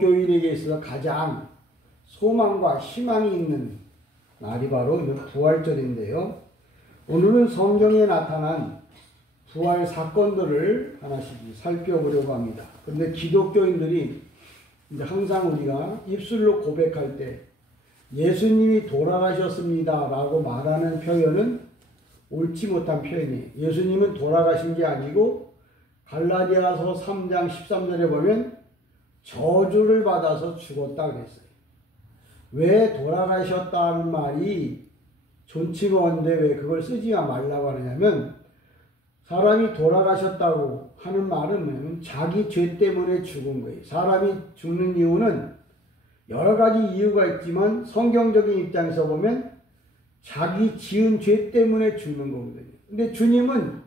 교인에게 있어서 가장 소망과 희망이 있는 날이 바로 부활절인데요. 오늘은 성경에 나타난 부활 사건들을 하나씩 살펴보려고 합니다. 그런데 기독교인들이 이제 항상 우리가 입술로 고백할 때 예수님이 돌아가셨습니다 라고 말하는 표현은 옳지 못한 표현이에요. 예수님은 돌아가신 게 아니고 갈라디아서 3장 13절에 보면 저주를 받아서 죽었다 그랬어요. 왜 돌아가셨다는 말이 존칭어인데 왜 그걸 쓰지 말라고 하느냐면, 사람이 돌아가셨다고 하는 말은 뭐냐면 자기 죄 때문에 죽은 거예요. 사람이 죽는 이유는 여러 가지 이유가 있지만 성경적인 입장에서 보면 자기 지은 죄 때문에 죽는 거거든요. 근데 주님은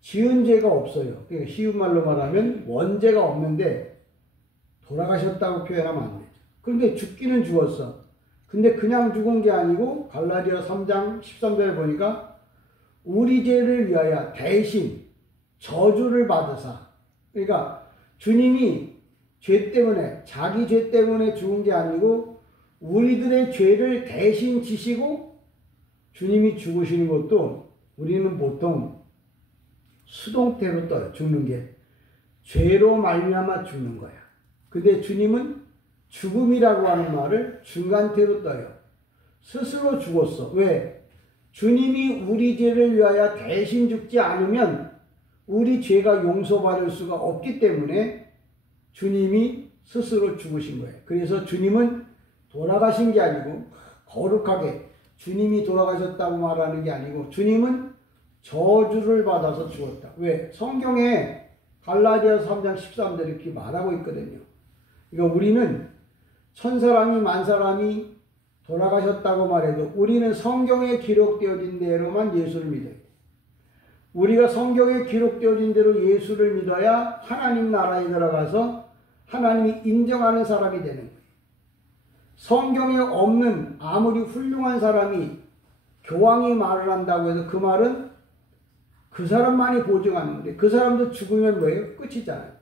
지은 죄가 없어요. 그러니까 쉬운 말로 말하면 원죄가 없는데 돌아가셨다고 표현하면 안 되죠. 그런데 죽기는 죽었어. 근데 그냥 죽은 게 아니고 갈라디아 3장 13절에 보니까 우리 죄를 위하여 대신 저주를 받으사, 그러니까 주님이 죄 때문에, 자기 죄 때문에 죽은 게 아니고 우리들의 죄를 대신 지시고 주님이 죽으시는 것도 우리는 보통 수동태로 떠요. 죽는 게 죄로 말미암아 죽는 거야. 근데 주님은 죽음이라고 하는 말을 중간태로 떠요. 스스로 죽었어. 왜? 주님이 우리 죄를 위하여 대신 죽지 않으면 우리 죄가 용서받을 수가 없기 때문에 주님이 스스로 죽으신 거예요. 그래서 주님은 돌아가신 게 아니고, 거룩하게 주님이 돌아가셨다고 말하는 게 아니고 주님은 저주를 받아서 죽었다. 왜? 성경에 갈라디아 3장 13절 이렇게 말하고 있거든요. 그러니까 우리는 천사람이 만사람이 돌아가셨다고 말해도 우리는 성경에 기록되어진 대로만 예수를 믿어야 돼. 우리가 성경에 기록되어진 대로 예수를 믿어야 하나님 나라에 들어가서 하나님이 인정하는 사람이 되는 거예요. 성경에 없는 아무리 훌륭한 사람이 교황이 말을 한다고 해서 그 말은 그 사람만이 보증하는 건데 그 사람도 죽으면 뭐예요? 끝이잖아요.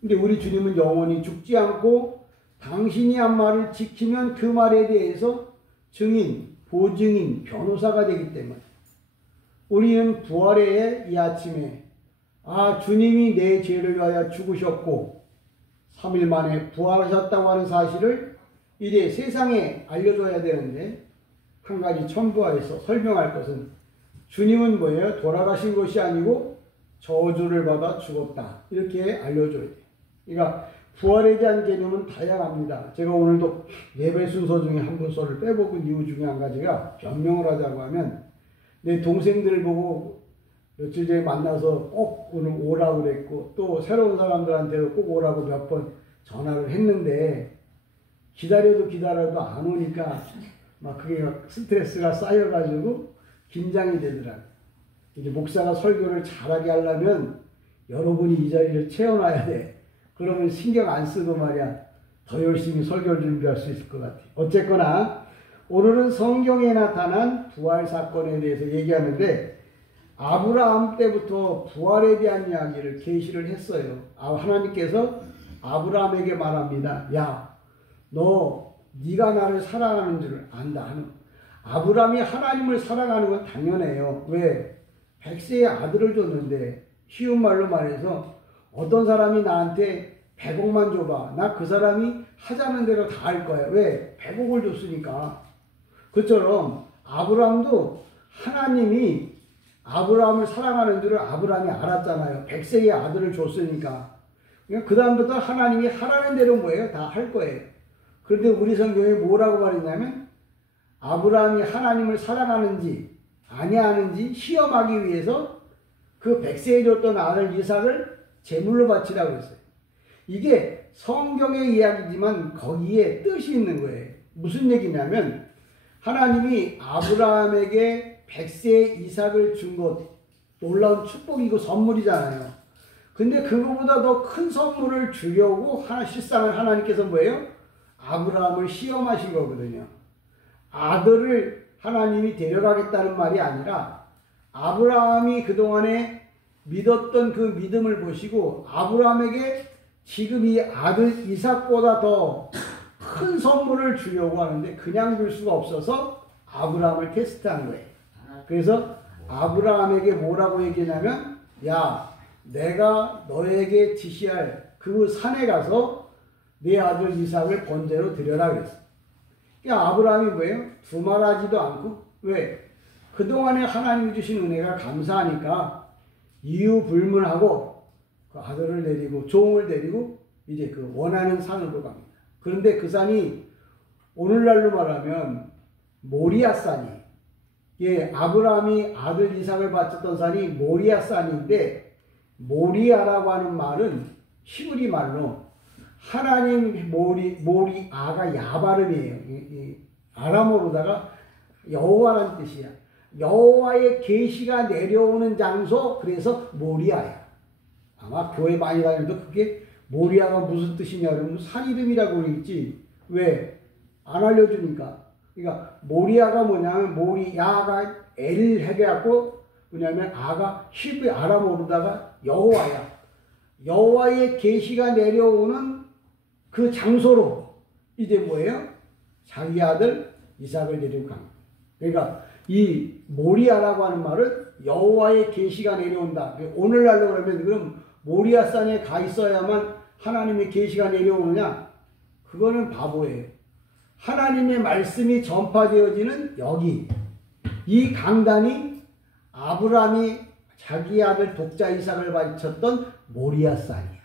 근데 우리 주님은 영원히 죽지 않고 당신이 한 말을 지키면 그 말에 대해서 증인, 보증인, 변호사가 되기 때문에 우리는 부활의 이 아침에 주님이 내 죄를 위하여 죽으셨고 3일 만에 부활하셨다고 하는 사실을 이제 세상에 알려줘야 되는데, 한 가지 첨부하여서 설명할 것은 주님은 뭐예요? 돌아가신 것이 아니고 저주를 받아 죽었다. 이렇게 알려줘야 돼요. 그러니까 부활에 대한 개념은 다양합니다. 제가 오늘도 예배 순서 중에 한 분서를 빼먹은 이유 중에 한 가지가 변명을 하자고 하면, 내 동생들을 보고 며칠 전에 만나서 꼭 오늘 오라고 그랬고 또 새로운 사람들한테도 꼭 오라고 몇 번 전화를 했는데 기다려도 안 오니까 막 그게 스트레스가 쌓여가지고 긴장이 되더라고요. 이제 목사가 설교를 잘하게 하려면 여러분이 이 자리를 채워놔야 돼. 그러면 신경 안 쓰고 말이야 더 열심히 설교를 준비할 수 있을 것 같아요. 어쨌거나 오늘은 성경에 나타난 부활 사건에 대해서 얘기하는데, 아브라함 때부터 부활에 대한 이야기를 계시를 했어요. 하나님께서 아브라함에게 말합니다. 야, 네가 나를 사랑하는 줄을 안다. 아브라함이 하나님을 사랑하는 건 당연해요. 왜? 100세의 아들을 줬는데, 쉬운 말로 말해서 어떤 사람이 나한테 100억만 줘봐. 나 그 사람이 하자는 대로 다 할 거야. 왜? 100억을 줬으니까. 그처럼 아브라함도 하나님이 아브라함을 사랑하는 줄을 아브라함이 알았잖아요. 100세의 아들을 줬으니까. 그 다음부터 하나님이 하라는 대로 뭐예요? 다 할 거예요. 그런데 우리 성경에 뭐라고 말했냐면, 아브라함이 하나님을 사랑하는지 아니하는지 시험하기 위해서 그 100세에 줬던 아들 이삭을 제물로 바치라고 했어요. 이게 성경의 이야기지만 거기에 뜻이 있는 거예요. 무슨 얘기냐면, 하나님이 아브라함에게 100세의 이삭을 준 것, 놀라운 축복이고 선물이잖아요. 근데 그거보다 더 큰 선물을 주려고 실상을 하나님께서 뭐예요? 아브라함을 시험하신 거거든요. 아들을 하나님이 데려가겠다는 말이 아니라 아브라함이 그동안에 믿었던 그 믿음을 보시고 아브라함에게 지금 이 아들 이삭보다 더 큰 선물을 주려고 하는데 그냥 줄 수가 없어서 아브라함을 테스트한 거예요. 그래서 아브라함에게 뭐라고 얘기하냐면, 야, 내가 너에게 지시할 그 산에 가서 내 아들 이삭을 번제로 드려라 그랬어. 그러니까 아브라함이 뭐예요? 두말하지도 않고, 왜? 그동안에 하나님이 주신 은혜가 감사하니까 이유 불문하고 그 아들을 데리고 종을 데리고 이제 그 원하는 산으로 갑니다. 그런데 그 산이 오늘날로 말하면 모리아 산이, 예, 아브라함이 아들 이삭을 바쳤던 산이 모리아 산인데, 모리아라고 하는 말은 히브리 말로 하나님 모리아가 야 발음이에요. 아람어로다가 여호와라는 뜻이야. 여호와의 계시가 내려오는 장소, 그래서 모리아야. 아마 교회 많이 다니도 그게 모리아가 무슨 뜻이냐 그러면 산 이름이라고 그러겠지. 왜? 안 알려주니까. 그러니까 모리아가 뭐냐면 모리아가 L 해갖고 뭐냐면 아가 히브리 아람어로다가 여호와야. 여호와의 계시가 내려오는 그 장소로 이제 뭐예요? 자기 아들 이삭을 데리고 갑니다. 그러니까 이 모리아라고 하는 말은 여호와의 계시가 내려온다. 오늘날로 그러면 그럼 모리아산에 가 있어야만 하나님의 계시가 내려오느냐? 그거는 바보예요. 하나님의 말씀이 전파되어지는 여기 이 강단이 아브라함이 자기 아들 독자 이삭을 바쳤던 모리아산이야.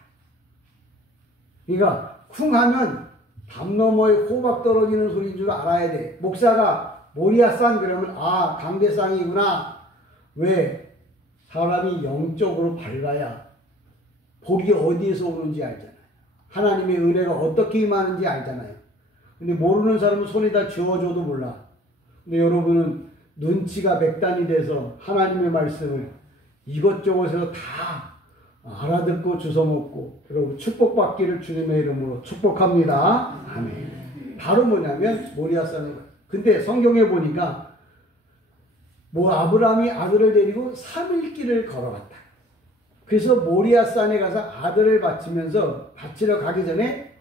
그러니까 쿵 하면 담 너머에 호박 떨어지는 소리인 줄 알아야 돼. 목사가 모리아산 그러면 아, 강대상이구나. 왜? 사람이 영적으로 밝아야 복이 어디에서 오는지 알잖아요. 하나님의 은혜가 어떻게 임하는지 알잖아요. 근데 모르는 사람은 손에다 쥐어줘도 몰라. 근데 여러분은 눈치가 백단이 돼서 하나님의 말씀을 이것저것에서 다 알아듣고 주워먹고, 그리고 축복받기를 주님의 이름으로 축복합니다. 아멘. 바로 뭐냐면 모리아산에. 근데 성경에 보니까 아브라함이 아들을 데리고 3일 길을 걸어갔다. 그래서 모리아산에 가서 아들을 바치러 가기 전에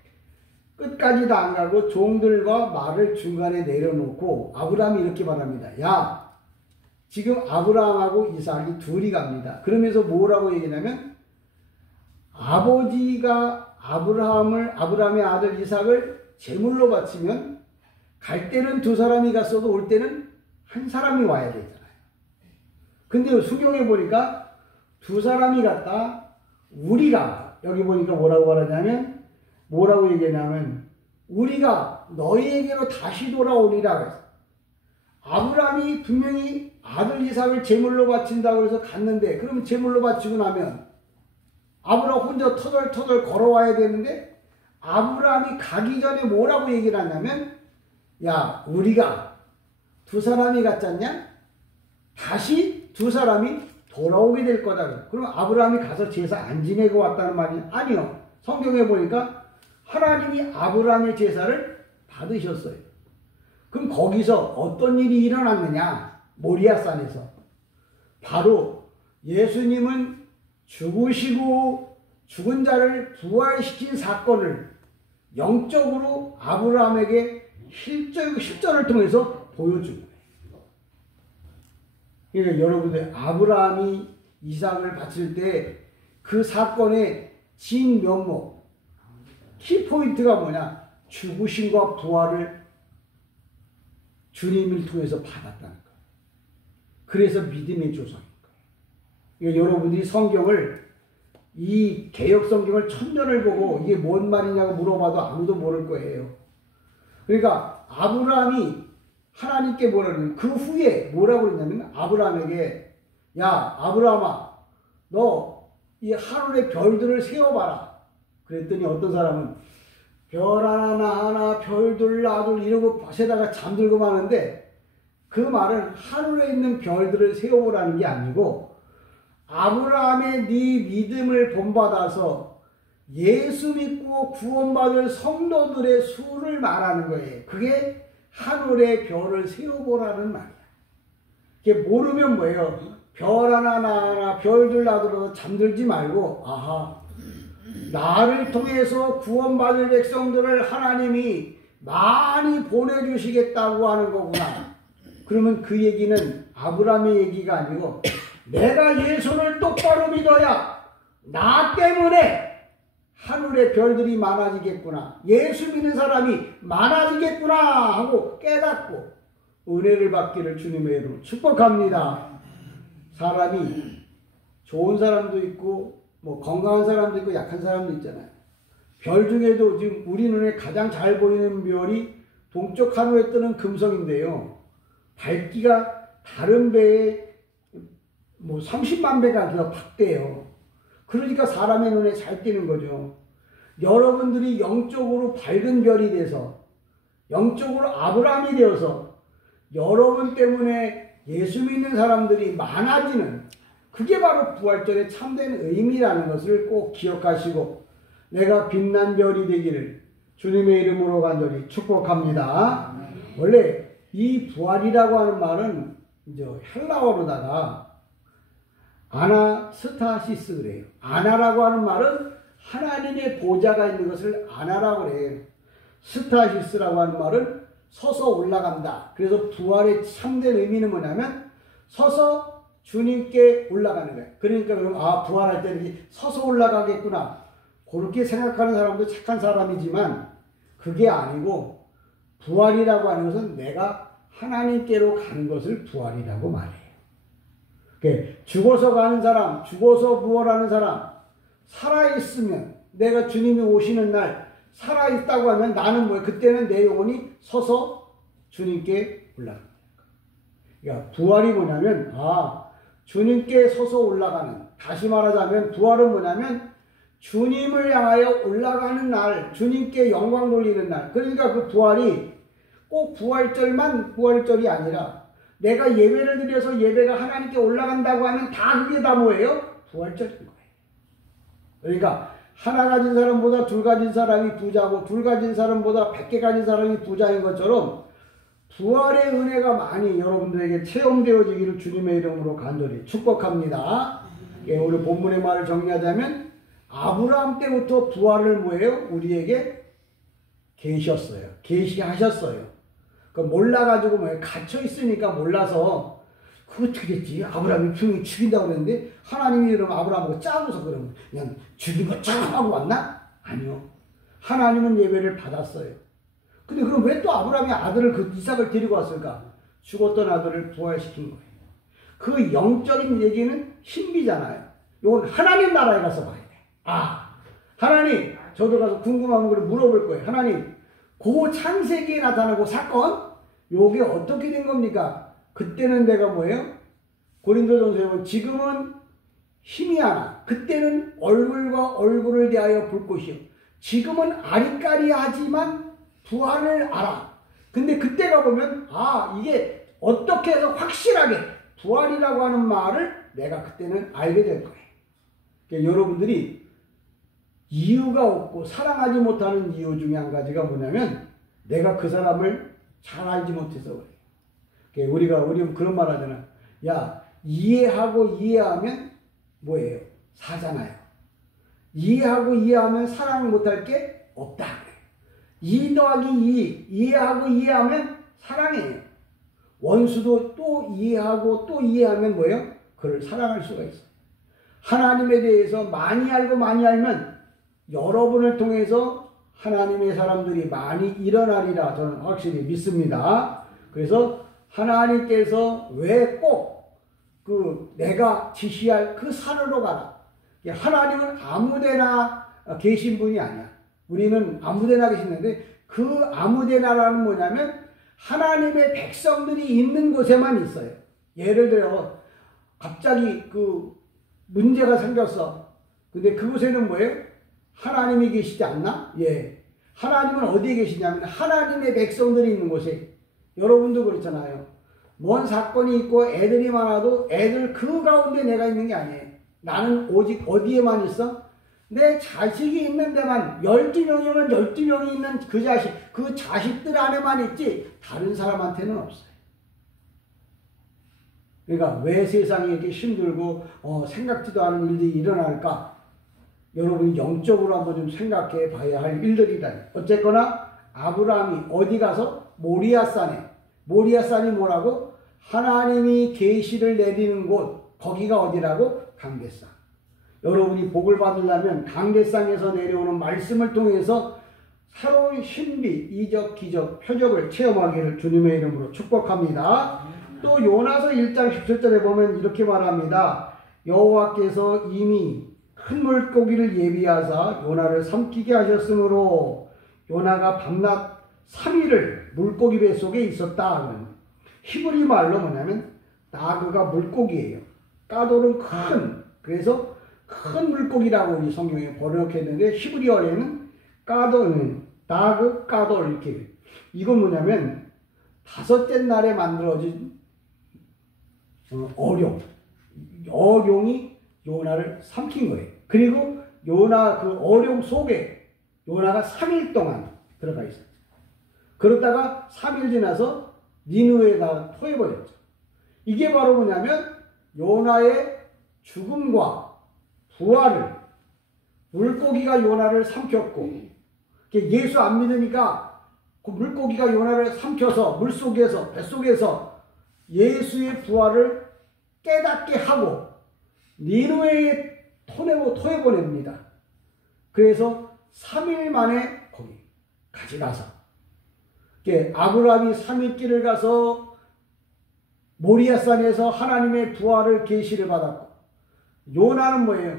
끝까지도 안 가고 종들과 말을 중간에 내려놓고 아브라함이 이렇게 말합니다. 야, 지금 아브라함하고 이삭이 둘이 갑니다. 그러면서 뭐라고 얘기하냐면, 아버지가 아브라함의 아들 이삭을 제물로 바치면 갈 때는 두 사람이 갔어도 올 때는 한 사람이 와야 되잖아요. 근데 수경에 보니까 두 사람이 갔다 우리가, 여기 보니까 뭐라고 말하냐면, 뭐라고 얘기하냐면 우리가 너희에게로 다시 돌아오리라 그랬어. 아브라함이 분명히 아들 이삭을 제물로 바친다고 해서 갔는데, 그러면 제물로 바치고 나면 아브라함 혼자 터덜터덜 걸어와야 되는데, 아브라함이 가기 전에 뭐라고 얘기를 하냐면, 야, 우리가 두 사람이 갔잖냐? 다시 두 사람이 돌아오게 될 거다. 그럼 아브라함이 가서 제사 안 지내고 왔다는 말이 아니요. 성경에 보니까 하나님이 아브라함의 제사를 받으셨어요. 그럼 거기서 어떤 일이 일어났느냐? 모리아산에서 바로 예수님은 죽으시고 죽은 자를 부활시킨 사건을 영적으로 아브라함에게 실전을 통해서 보여준 거예요. 그러니까 여러분들, 아브라함이 이삭을 바칠 때 그 사건의 진면목, 키포인트가 뭐냐? 죽으심과 부활을 주님을 통해서 받았다는 거예요. 그래서 믿음의 조상인 거예요. 그러니까 여러분들이 성경을, 이 개역 성경을 1000년을 보고 이게 뭔 말이냐고 물어봐도 아무도 모를 거예요. 그러니까 아브라함이 하나님께 뭐라 그러냐면, 그 후에 뭐라고 그랬냐면, 아브라함에게, 야, 아브라함아, 너 이 하늘의 별들을 세어봐라. 그랬더니 어떤 사람은 별 하나 별들 나둘 이러고 밭에다가 잠들고 마는데, 그 말은 하늘에 있는 별들을 세어보라는 게 아니고 아브라함의 네 믿음을 본받아서 예수 믿고 구원받을 성도들의 수를 말하는 거예요. 그게 하늘의 별을 세어보라는 말이야. 이게 모르면 뭐예요? 별 하나 별들 나들어서 잠들지 말고, 아하, 나를 통해서 구원받을 백성들을 하나님이 많이 보내주시겠다고 하는 거구나. 그러면 그 얘기는 아브라함의 얘기가 아니고 내가 예수를 똑바로 믿어야 나 때문에 하늘의 별들이 많아지겠구나. 예수 믿는 사람이 많아지겠구나 하고 깨닫고 은혜를 받기를 주님의 이름으로 축복합니다. 사람이 좋은 사람도 있고 뭐 건강한 사람도 있고 약한 사람도 있잖아요. 별 중에도 지금 우리 눈에 가장 잘 보이는 별이 동쪽 하늘에 뜨는 금성인데요. 밝기가 다른 배에 뭐 30만 배가 더 밝대요. 그러니까 사람의 눈에 잘 띄는 거죠. 여러분들이 영적으로 밝은 별이 돼서 영적으로 아브라함이 되어서 여러분 때문에 예수 믿는 사람들이 많아지는 그게 바로 부활절의 참된 의미라는 것을 꼭 기억하시고 내가 빛난 별이 되기를 주님의 이름으로 간절히 축복합니다. 원래 이 부활이라고 하는 말은 이제 헬라어로다가 아나스타시스 그래요. 아나라고 하는 말은 하나님의 보좌가 있는 것을 아나라고 그래요. 스타시스라고 하는 말은 서서 올라간다. 그래서 부활의 참된 의미는 뭐냐면 서서 주님께 올라가는 거예요. 그러니까 그럼 부활할 때 이렇게 서서 올라가겠구나. 그렇게 생각하는 사람도 착한 사람이지만 그게 아니고 부활이라고 하는 것은 내가 하나님께로 가는 것을 부활이라고 말해요. 죽어서 가는 사람, 죽어서 부활하는 사람, 살아있으면 내가 주님이 오시는 날 살아있다고 하면 나는 뭐예요? 그때는 내 영혼이 서서 주님께 올라갑니다. 그러니까 부활이 뭐냐면 주님께 서서 올라가는, 다시 말하자면 부활은 뭐냐면 주님을 향하여 올라가는 날, 주님께 영광 돌리는 날. 그러니까 그 부활이 꼭 부활절만 부활절이 아니라 내가 예배를 드려서 예배가 하나님께 올라간다고 하면 다 그게 다 뭐예요? 부활절인 거예요. 그러니까 하나 가진 사람보다 둘 가진 사람이 부자고 둘 가진 사람보다 100개 가진 사람이 부자인 것처럼 부활의 은혜가 많이 여러분들에게 체험되어지기를 주님의 이름으로 간절히 축복합니다. 오늘 본문의 말을 정리하자면 아브라함 때부터 부활을 뭐예요? 우리에게 계셨어요. 계시하셨어요. 몰라가지고 뭐예요? 갇혀있으니까 몰라서 그거 어떻게 됐지? 아브라함이 분명히 죽인다고 그랬는데 하나님이 그럼 아브라함하고 짜고서 그러면 그냥 죽인 거 짱 하고 왔나? 아니요. 하나님은 예배를 받았어요. 근데 그럼 왜 또 아브라함이 아들을 그 이삭을 데리고 왔을까? 죽었던 아들을 부활시킨 거예요. 그 영적인 얘기는 신비잖아요. 이건 하나님 나라에 가서 봐야 돼. 하나님, 저도 가서 궁금한 걸 물어볼 거예요. 하나님, 그 창세기에 나타나고 사건, 요게 어떻게 된 겁니까? 그때는 내가 뭐예요? 고린도전서에 보면 지금은 힘이 하나, 그때는 얼굴과 얼굴을 대하여 볼 것이요. 지금은 아리까리하지만 부활을 알아. 근데 그때 가보면 이게 어떻게 해서 확실하게 부활이라고 하는 말을 내가 그때는 알게 될 거예요. 그러니까 여러분들이 이유가 없고 사랑하지 못하는 이유 중에 한 가지가 뭐냐면 내가 그 사람을 잘 알지 못해서 그래요. 그러니까 우리는 그런 말 하잖아. 야, 이해하고 이해하면 뭐예요? 사잖아요. 이해하고 이해하면 사랑을 못할 게 없다. 2 더하기 2, 이해하고 이해하면 사랑이에요. 원수도 또 이해하고 또 이해하면 뭐예요? 그를 사랑할 수가 있어요. 하나님에 대해서 많이 알고 많이 알면 여러분을 통해서 하나님의 사람들이 많이 일어나리라 저는 확실히 믿습니다. 그래서 하나님께서 왜 꼭 내가 지시할 그 산으로 가라. 하나님은 아무데나 계신 분이 아니야. 우리는 아무데나 계시는데 그 아무데나라는 뭐냐면 하나님의 백성들이 있는 곳에만 있어요. 예를 들어 갑자기 문제가 생겼어. 근데 그곳에는 뭐예요? 하나님이 계시지 않나? 예. 하나님은 어디에 계시냐면 하나님의 백성들이 있는 곳에. 여러분도 그렇잖아요. 뭔 사건이 있고 애들이 많아도 애들 그 가운데 내가 있는 게 아니에요. 나는 오직 어디에만 있어? 내 자식이 있는 데만 12명이면 12명이 있는 그 자식들 안에만 있지 다른 사람한테는 없어요. 그러니까 왜 세상이 이렇게 힘들고 생각지도 않은 일들이 일어날까? 여러분이 영적으로 한번 좀 생각해 봐야 할 일들이다. 어쨌거나 아브라함이 어디 가서 모리아산에, 모리아산이 뭐라고? 하나님이 계시를 내리는 곳, 거기가 어디라고? 강대상. 여러분이 복을 받으려면 강대상에서 내려오는 말씀을 통해서 새로운 신비, 이적, 기적, 표적을 체험하기를 주님의 이름으로 축복합니다. 또 요나서 1장 17절에 보면 이렇게 말합니다. 여호와께서 이미 큰 물고기를 예비하사 요나를 삼키게 하셨으므로 요나가 밤낮 3일을 물고기 뱃속에 있었다. 히브리 말로 뭐냐면 나그가 물고기예요. 까돌은 큰, 그래서 큰 물고기라고 우리 성경에 번역했는데 히브리어에는 까돌, 나그, 까돌 이렇게. 이건 뭐냐면 5째 날에 만들어진 어룡. 어룡이 요나를 삼킨 거예요. 그리고 요나 그 어룡 속에 요나가 3일 동안 들어가 있어요. 그러다가 3일 지나서 니느웨에다가 토해버렸죠. 이게 바로 뭐냐면 요나의 죽음과 부활을, 물고기가 요나를 삼켰고, 예수 안 믿으니까 그 물고기가 요나를 삼켜서 물속에서, 뱃속에서 예수의 부활을 깨닫게 하고 니느웨에 토해보냅니다. 그래서 3일 만에 거기 같이 가서 아브라함이 3일 길을 가서 모리아산에서 하나님의 부활을 계시를 받았고, 요나는 뭐예요?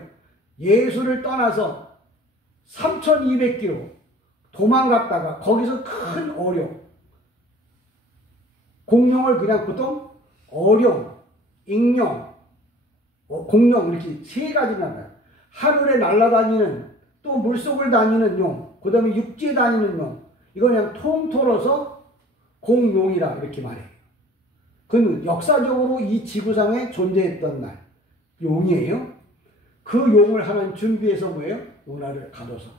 예수를 떠나서 3200km 도망갔다가 거기서 큰 어룡, 공룡을 그냥 보통 어룡, 익룡, 공룡 이렇게 3가지 나와요. 하늘에 날아다니는, 또 물속을 다니는 용, 그 다음에 육지에 다니는 용, 이거 그냥 통틀어서 공룡이라 이렇게 말해요. 그건 역사적으로 이 지구상에 존재했던 날 용이에요. 그 용을 하나님 준비해서 뭐예요? 요나를 가둬서.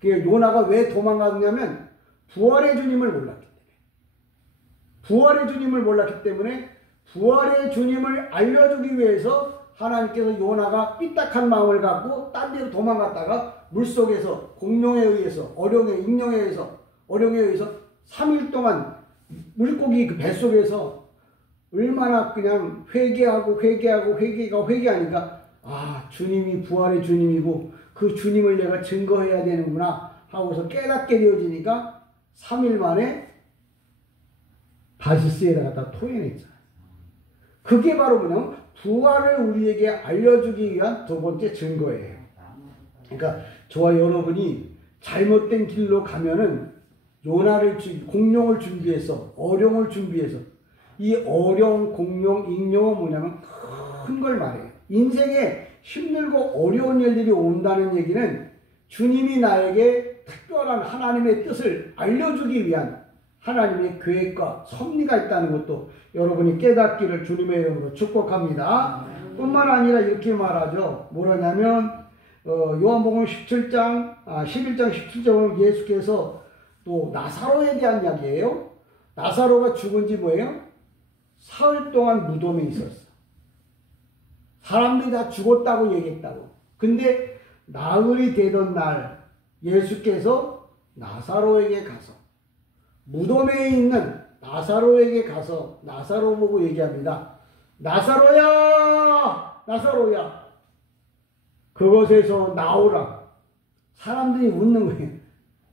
그러니까 요나가 왜 도망갔냐면 부활의 주님을 몰랐기 때문에. 부활의 주님을 몰랐기 때문에 부활의 주님을 알려주기 위해서 하나님께서 요나가 삐딱한 마음을 갖고 딴 데로 도망갔다가 물속에서 공룡에 의해서, 어룡에 의해서 3일 동안 물고기 그 뱃속에서 얼마나 그냥 회개하니까 아, 주님이 부활의 주님이고 그 주님을 내가 증거해야 되는구나 하고서 깨닫게 되어지니까 3일 만에 바시스에다 갖다 토해냈잖아요. 그게 바로 뭐냐면 부활을 우리에게 알려주기 위한 두 번째 증거예요. 그러니까 저와 여러분이 잘못된 길로 가면은 공룡을 준비해서, 어룡을 준비해서, 이 어룡, 공룡, 익룡은 뭐냐면 큰 걸 말해요. 인생에 힘들고 어려운 일들이 온다는 얘기는 주님이 나에게 특별한 하나님의 뜻을 알려주기 위한 하나님의 계획과 섭리가 있다는 것도 여러분이 깨닫기를 주님의 이름으로 축복합니다. 뿐만 아니라 이렇게 말하죠. 뭐라냐면 요한복음 11장 17절은 예수께서 또 나사로에 대한 이야기예요. 나사로가 죽은 지 뭐예요? 사흘 동안 무덤에 있었어. 사람들이 다 죽었다고 얘기했다고. 근데 나흘이 되던 날 예수께서 나사로에게 가서, 무덤에 있는 나사로에게 가서 나사로 보고 얘기합니다. 나사로야! 나사로야! 그것에서 나오라. 사람들이 웃는 거예요.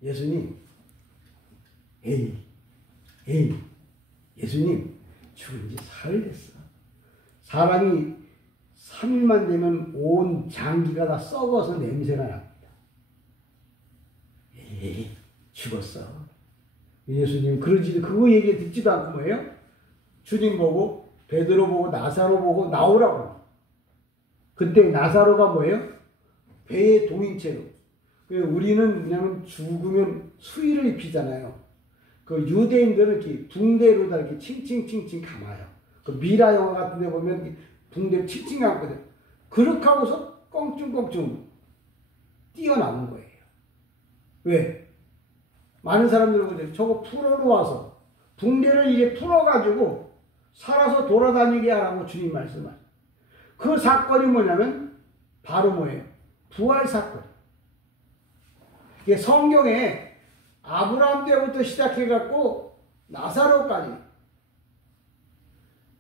예수님, 예수님 죽은 지 사흘 됐어. 사람이 3일만 되면 온 장기가 다 썩어서 냄새가 납니다. 죽었어. 예수님 그거 얘기 듣지도 않고 뭐예요? 주님 보고, 베드로 보고, 나사로 보고 나오라고. 그때 나사로가 뭐예요? 배에 동인 채로. 우리는 그냥 죽으면 수의를 입히잖아요. 그 유대인들은 이렇게 붕대로 다 이렇게 칭칭칭칭 감아요. 그 미라 영화 같은 데 보면 붕대 칭칭 감거든. 그렇게 하고서 껑충껑충 뛰어나온 거예요. 왜? 많은 사람들은 그래. 저거 풀어놓아서 붕대를 이제 풀어가지고 살아서 돌아다니게 하라고 주님 말씀하세요. 그 사건이 뭐냐면 바로 뭐예요? 부활 사건. 이게 성경에 아브라함 때부터 시작해갖고 나사로까지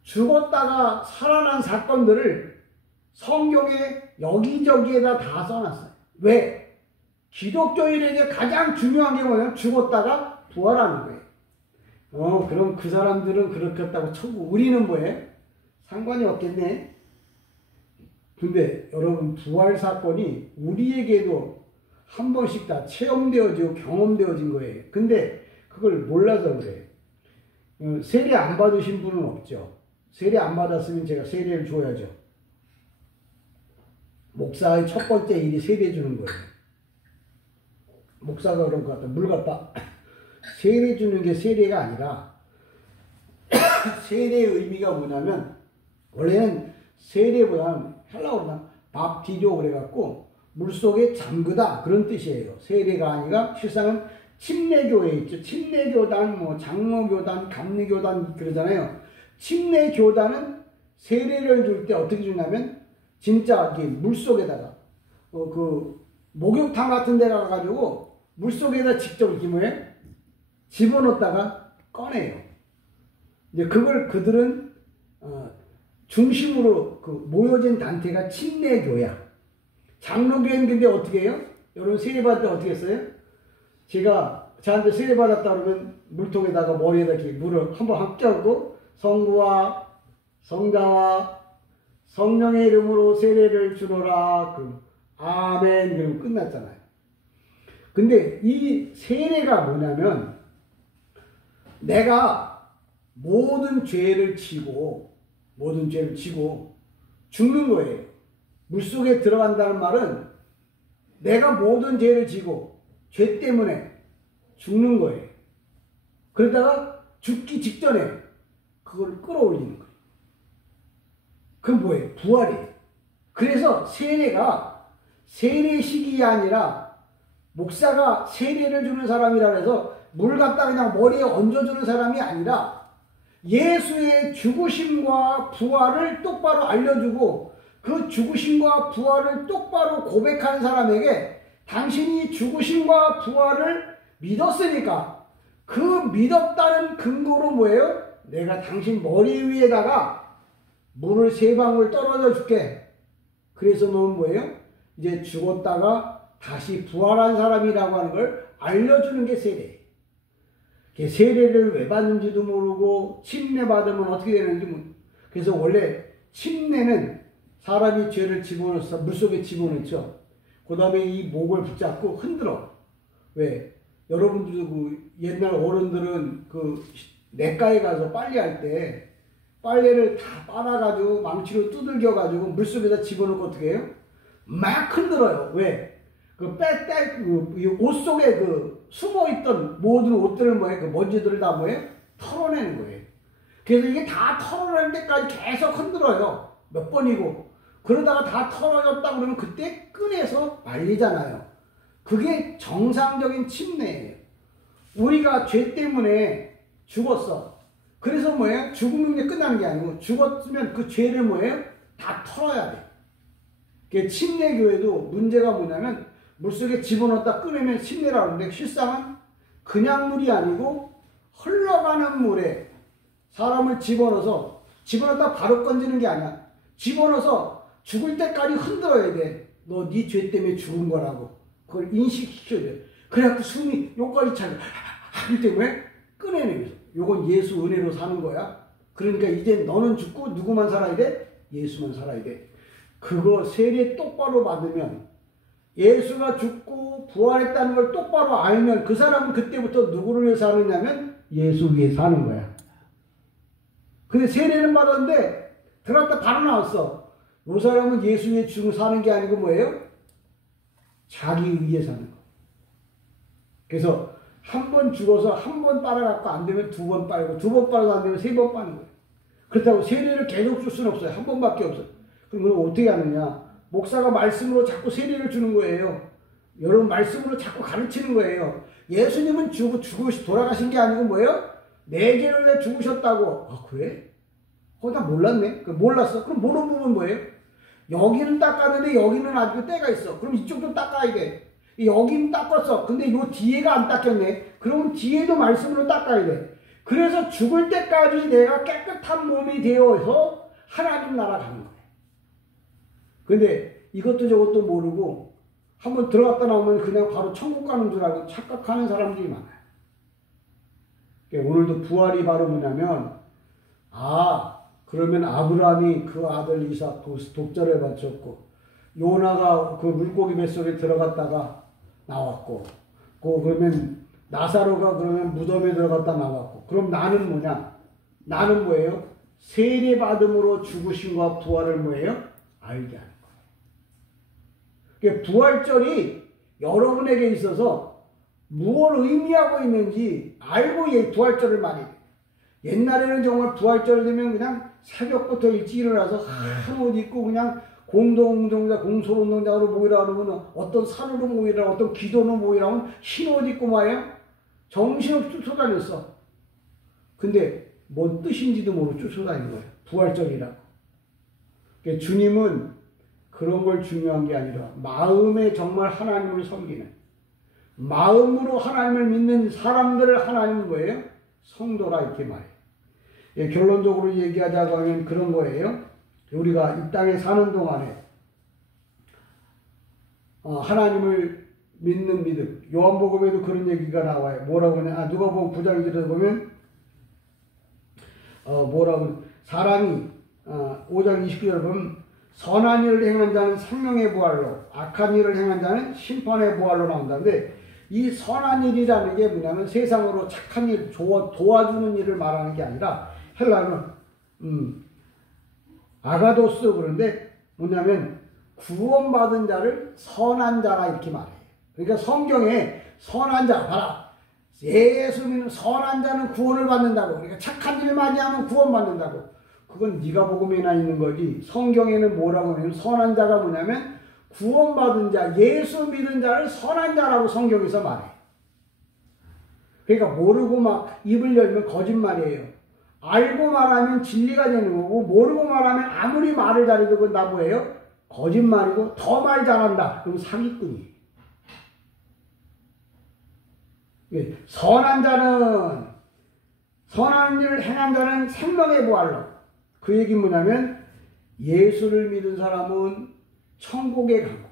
죽었다가 살아난 사건들을 성경에 여기저기에다 다 써놨어요. 왜? 기독교인에게 가장 중요한 게 뭐냐면 죽었다가 부활하는 거예요. 그럼 그 사람들은 그렇게 했다고 쳐고 우리는 뭐예요? 상관이 없겠네. 근데 여러분 부활 사건이 우리에게도 한 번씩 다 체험되어지고 경험되어진 거예요. 근데 그걸 몰라서 그래. 세례 안 받으신 분은 없죠. 세례 안 받았으면 제가 세례를 줘야죠. 목사의 첫 번째 일이 세례 주는 거예요. 목사가 그런 것 같다. 물 갖다 세례 주는 게 세례가 아니라 세례의 의미가 뭐냐면 원래는 세례보다는 헬라어로는 밥티조 그래갖고 물속에 잠그다 그런 뜻이에요. 세례가 아니라 실상은 침례교회 있죠. 침례교단, 뭐 장로교단, 감리교단 그러잖아요. 침례교단은 세례를 줄 때 어떻게 주냐면 진짜 물속에다가 그 목욕탕 같은 데 가가지고 물속에다 직접 이렇게 뭐예요? 집어넣었다가 꺼내요. 이제 그걸 그들은 중심으로 그 모여진 단체가 침례교야. 장로교회는 근데 어떻게 해요? 여러분 세례받을 때 어떻게 했어요? 제가 저한테 세례받았다 그러면 물통에다가 머리에다 이렇게 물을 한번 합쳐갖고 성부와 성자와 성령의 이름으로 세례를 주노라. 그럼 아멘. 그러면 끝났잖아요. 근데 이 세례가 뭐냐면 내가 모든 죄를 지고 죽는 거예요. 물속에 들어간다는 말은 내가 모든 죄를 지고 죄 때문에 죽는 거예요. 그러다가 죽기 직전에 그걸 끌어올리는 거예요. 그건 뭐예요? 부활이에요. 그래서 세례가 세례식이 아니라 목사가 세례를 주는 사람이라 해서 물 갖다 그냥 머리에 얹어주는 사람이 아니라 예수의 죽으심과 부활을 똑바로 알려주고 그 죽으심과 부활을 똑바로 고백하는 사람에게 당신이 죽으심과 부활을 믿었으니까 그 믿었다는 근거로 뭐예요? 내가 당신 머리 위에다가 물을 3방울 떨어져 줄게. 그래서 너는 뭐예요? 이제 죽었다가 다시 부활한 사람이라고 하는 걸 알려주는 게 세례예요. 세례를 왜 받는지도 모르고 침례 받으면 어떻게 되는지 모르고. 그래서 원래 침례는 사람이 죄를 집어넣어서 물속에 집어넣죠. 그 다음에 이 목을 붙잡고 흔들어. 왜? 여러분들도 그 옛날 어른들은 그 냇가에 가서 빨래할 때 빨래를 다 빨아가지고 망치로 두들겨가지고 물속에다 집어넣고 어떻게 해요? 막 흔들어요. 왜? 옷 속에 그 숨어있던 모든 옷들을 뭐예요? 그 먼지들을 다 뭐예요? 털어내는 거예요. 그래서 이게 다 털어낼 때까지 계속 흔들어요. 몇 번이고. 그러다가 다 털어졌다 그러면 그때 꺼내서 말리잖아요. 그게 정상적인 침례예요. 우리가 죄 때문에 죽었어. 그래서 뭐예요? 죽으면 이제 끝나는 게 아니고 죽었으면 그 죄를 뭐예요? 다 털어야 돼. 침례교회도 문제가 뭐냐면 물속에 집어넣었다 꺼내면 침례라고 하는데 실상은 그냥 물이 아니고 흘러가는 물에 사람을 집어넣었다 바로 건지는 게 아니야. 집어넣어서 죽을 때까지 흔들어야 돼. 너 네 죄 때문에 죽은 거라고. 그걸 인식시켜야 돼. 그래갖고 숨이 요까지 차고 하기 때문에 꺼내는 거죠. 요건 예수 은혜로 사는 거야. 그러니까 이제 너는 죽고 누구만 살아야 돼? 예수만 살아야 돼. 그거 세례 똑바로 받으면 예수가 죽고 부활했다는 걸 똑바로 알면 그 사람은 그때부터 누구를 위해서 사느냐면 예수 위해 사는 거야. 근데 세례는 받았는데 들어갔다 바로 나왔어. 이 사람은 예수 위해 죽고 사는 게 아니고 뭐예요? 자기 위해 사는 거. 그래서 한 번 죽어서 한 번 빨아갖고 안 되면 2번 빨고 2번 빨아도 안 되면 3번 빠는 거예요. 그렇다고 세례를 계속 줄 수는 없어요. 한 번밖에 없어요. 그럼 어떻게 하느냐? 목사가 말씀으로 자꾸 세례를 주는 거예요. 여러분 말씀으로 자꾸 가르치는 거예요. 예수님은 돌아가신 게 아니고 뭐예요? 내 죄를 내 죽으셨다고. 아 그래? 나 몰랐네. 몰랐어. 그럼 모르는 부분 뭐예요? 여기는 닦았는데 여기는 아직 때가 있어. 그럼 이쪽도 닦아야 돼. 여긴 닦았어. 근데 요 뒤에가 안 닦였네. 그러면 뒤에도 말씀으로 닦아야 돼. 그래서 죽을 때까지 내가 깨끗한 몸이 되어서 하나님 나라 가는 거예요. 근데 이것도 저것도 모르고 한번 들어갔다 나오면 그냥 바로 천국 가는 줄 알고 착각하는 사람들이 많아요. 오늘도 부활이 바로 뭐냐면, 그러면 아브라함이 그 아들 이삭 독자를 바쳤고, 요나가 그 물고기 뱃속에 들어갔다가 나왔고, 그러면 나사로가 그러면 무덤에 들어갔다 나왔고, 그럼 나는 뭐냐? 나는 뭐예요? 세례받음으로 죽으심과 부활을 뭐예요? 알게 하는 거예요. 부활절이 여러분에게 있어서 무엇을 의미하고 있는지 알고 부활절을 많이 해요. 옛날에는 정말 부활절 되면 그냥 새벽부터 일찍 일어나서 한 옷 입고 그냥 공동운동자, 공소운동자로 모이라 그러면 어떤 산으로 모이라, 어떤 기도로 모이라 하면 흰 옷 입고 말이야. 정신없이 쫓아다녔어. 근데 뭔 뜻인지도 모르고 쫓아다니는 거예요. 부활절이라고. 그러니까 주님은 그런 걸 중요한 게 아니라 마음에 정말 하나님을 섬기는, 마음으로 하나님을 믿는 사람들을 하나님은 뭐예요? 성도라 이렇게 말해요. 결론적으로 얘기하자고 하면 그런 거예요. 우리가 이 땅에 사는 동안에 하나님을 믿는 믿음. 요한복음에도 그런 얘기가 나와요. 뭐라고 하냐? 누가복음 9장 1절에 보면 뭐라고 사람이 5장 29절에 보면 선한 일을 행한 자는 생명의 부활로, 악한 일을 행한 자는 심판의 부활로 나온다는데, 이 선한 일이라는 게 뭐냐면 세상으로 착한 일, 도와주는 일을 말하는 게 아니라 헬라는 아가도스 그런데 뭐냐면 구원받은 자를 선한 자라 이렇게 말해요. 그러니까 성경에 선한 자 봐라. 예수 믿는 선한 자는 구원을 받는다고. 그러니까 착한 일 많이 하면 구원받는다고. 그건 네가 복음에나 있는 거지. 성경에는 뭐라고 하냐면 선한 자가 뭐냐면 구원받은 자, 예수 믿은 자를 선한 자라고 성경에서 말해. 그러니까 모르고 막 입을 열면 거짓말이에요. 알고 말하면 진리가 되는 거고, 모르고 말하면 아무리 말을 잘해도 그건 다 뭐예요? 거짓말이고, 더 말 잘한다. 그럼 사기꾼이에요. 선한 자는, 선한 일을 행한 자는 생명의 부활로. 그 얘기 뭐냐면 예수를 믿은 사람은 천국에 가고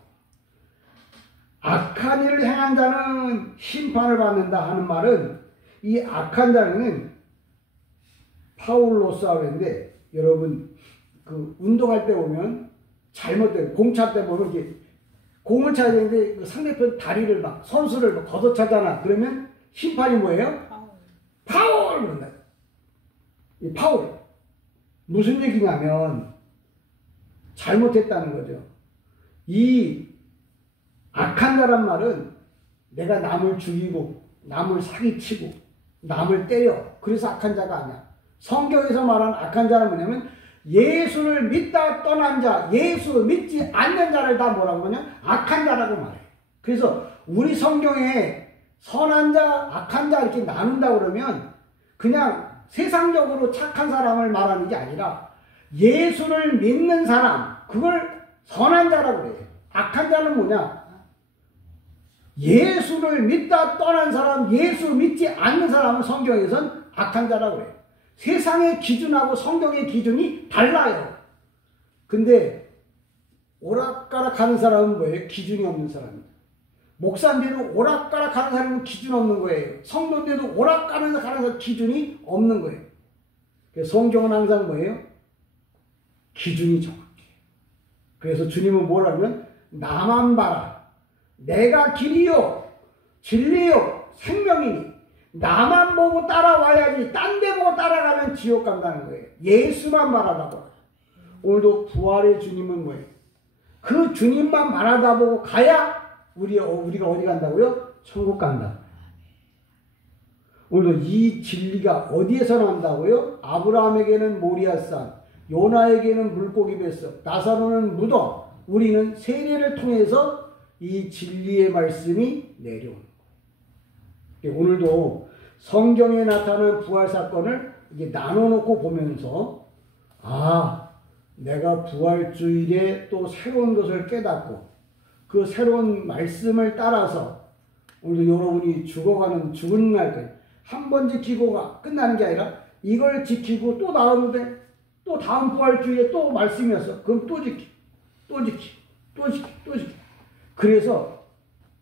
악한 일을 행한 자는 심판을 받는다 하는 말은, 이 악한 자는 파울로스라고 했는데, 여러분 그 운동할 때 보면 잘못된 공차 때 보면 이렇게 공을 차야 되는데 그 상대편 다리를 막 선수를 막 걷어차잖아. 그러면 심판이 뭐예요? 파울! 그런다. 이 파울. 무슨 얘기냐면 잘못했다는 거죠. 이 악한 자란 말은 내가 남을 죽이고 남을 사기치고 남을 때려, 그래서 악한 자가 아니야. 성경에서 말하는 악한 자는 뭐냐면 예수를 믿다 떠난 자, 예수 믿지 않는 자를 다 뭐라고 하냐? 악한 자라고 말해. 그래서 우리 성경에 선한 자, 악한 자 이렇게 나눈다 그러면 그냥 세상적으로 착한 사람을 말하는 게 아니라 예수를 믿는 사람, 그걸 선한 자라고 그래요. 악한 자는 뭐냐? 예수를 믿다 떠난 사람, 예수 믿지 않는 사람은 성경에선 악한 자라고 그래요. 세상의 기준하고 성경의 기준이 달라요. 근데 오락가락 하는 사람은 뭐예요? 기준이 없는 사람입니다. 목사인데도 오락가락 하는 사람은 기준 없는 거예요. 성도인데도 오락가락 하는 사람은 기준이 없는 거예요. 그래서 성경은 항상 뭐예요? 기준이 정확해요. 그래서 주님은 뭐라면 나만 봐라. 내가 길이요, 진리요, 생명이니 나만 보고 따라와야지 딴 데 보고 따라가면 지옥 간다는 거예요. 예수만 바라다보고. 오늘도 부활의 주님은 뭐예요? 그 주님만 바라다보고 가야 우리가 어디 간다고요? 천국 간다. 오늘도 이 진리가 어디에서 난다고요? 아브라함에게는 모리아산, 요나에게는 물고기 뱃속, 나사로는 무덤. 우리는 세례를 통해서 이 진리의 말씀이 내려오는 거예요. 오늘도 성경에 나타나는 부활 사건을 이게 나눠놓고 보면서, 내가 부활주일에 또 새로운 것을 깨닫고, 그 새로운 말씀을 따라서 오늘도 여러분이 죽은 날까지 한 번 지키고가 끝나는 게 아니라 이걸 지키고 또 나오는데 또 다음 부활주의에 또 말씀이었어. 그럼 또 지키. 그래서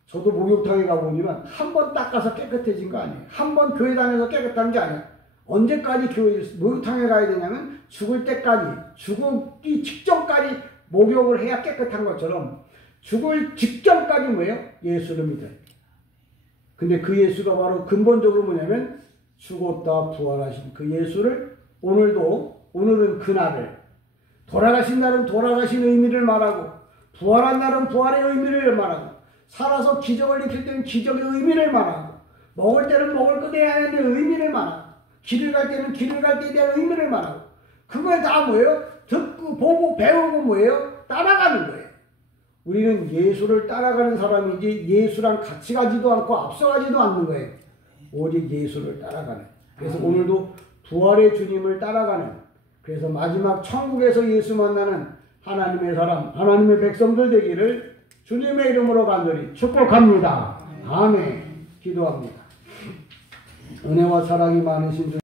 저도 목욕탕에 가보지만 한 번 닦아서 깨끗해진 거 아니에요. 한 번 교회 다녀서 깨끗한 게 아니에요. 언제까지 목욕탕에 가야 되냐면 죽을 때까지, 죽기 직전까지 목욕을 해야 깨끗한 것처럼 죽을 직전까지 뭐예요? 예수를 믿어요. 근데 그 예수가 바로 근본적으로 뭐냐면 죽었다 부활하신 그 예수를 오늘은 그날을, 돌아가신 날은 돌아가신 의미를 말하고, 부활한 날은 부활의 의미를 말하고, 살아서 기적을 일으킬 때는 기적의 의미를 말하고, 먹을 때는 먹을 것에 대한 의미를 말하고, 길을 갈 때는 길을 갈 때에 대한 의미를 말하고, 그걸 다 뭐예요? 듣고 보고 배우고 뭐예요? 따라가는 거예요. 우리는 예수를 따라가는 사람이지 예수랑 같이 가지도 않고 앞서가지도 않는 거예요. 오직 예수를 따라가는. 그래서 오늘도 부활의 주님을 따라가는, 그래서 마지막 천국에서 예수 만나는 하나님의 사람, 하나님의 백성들 되기를 주님의 이름으로 간절히 축복합니다. 아멘. 기도합니다. 은혜와 사랑이 많으신 주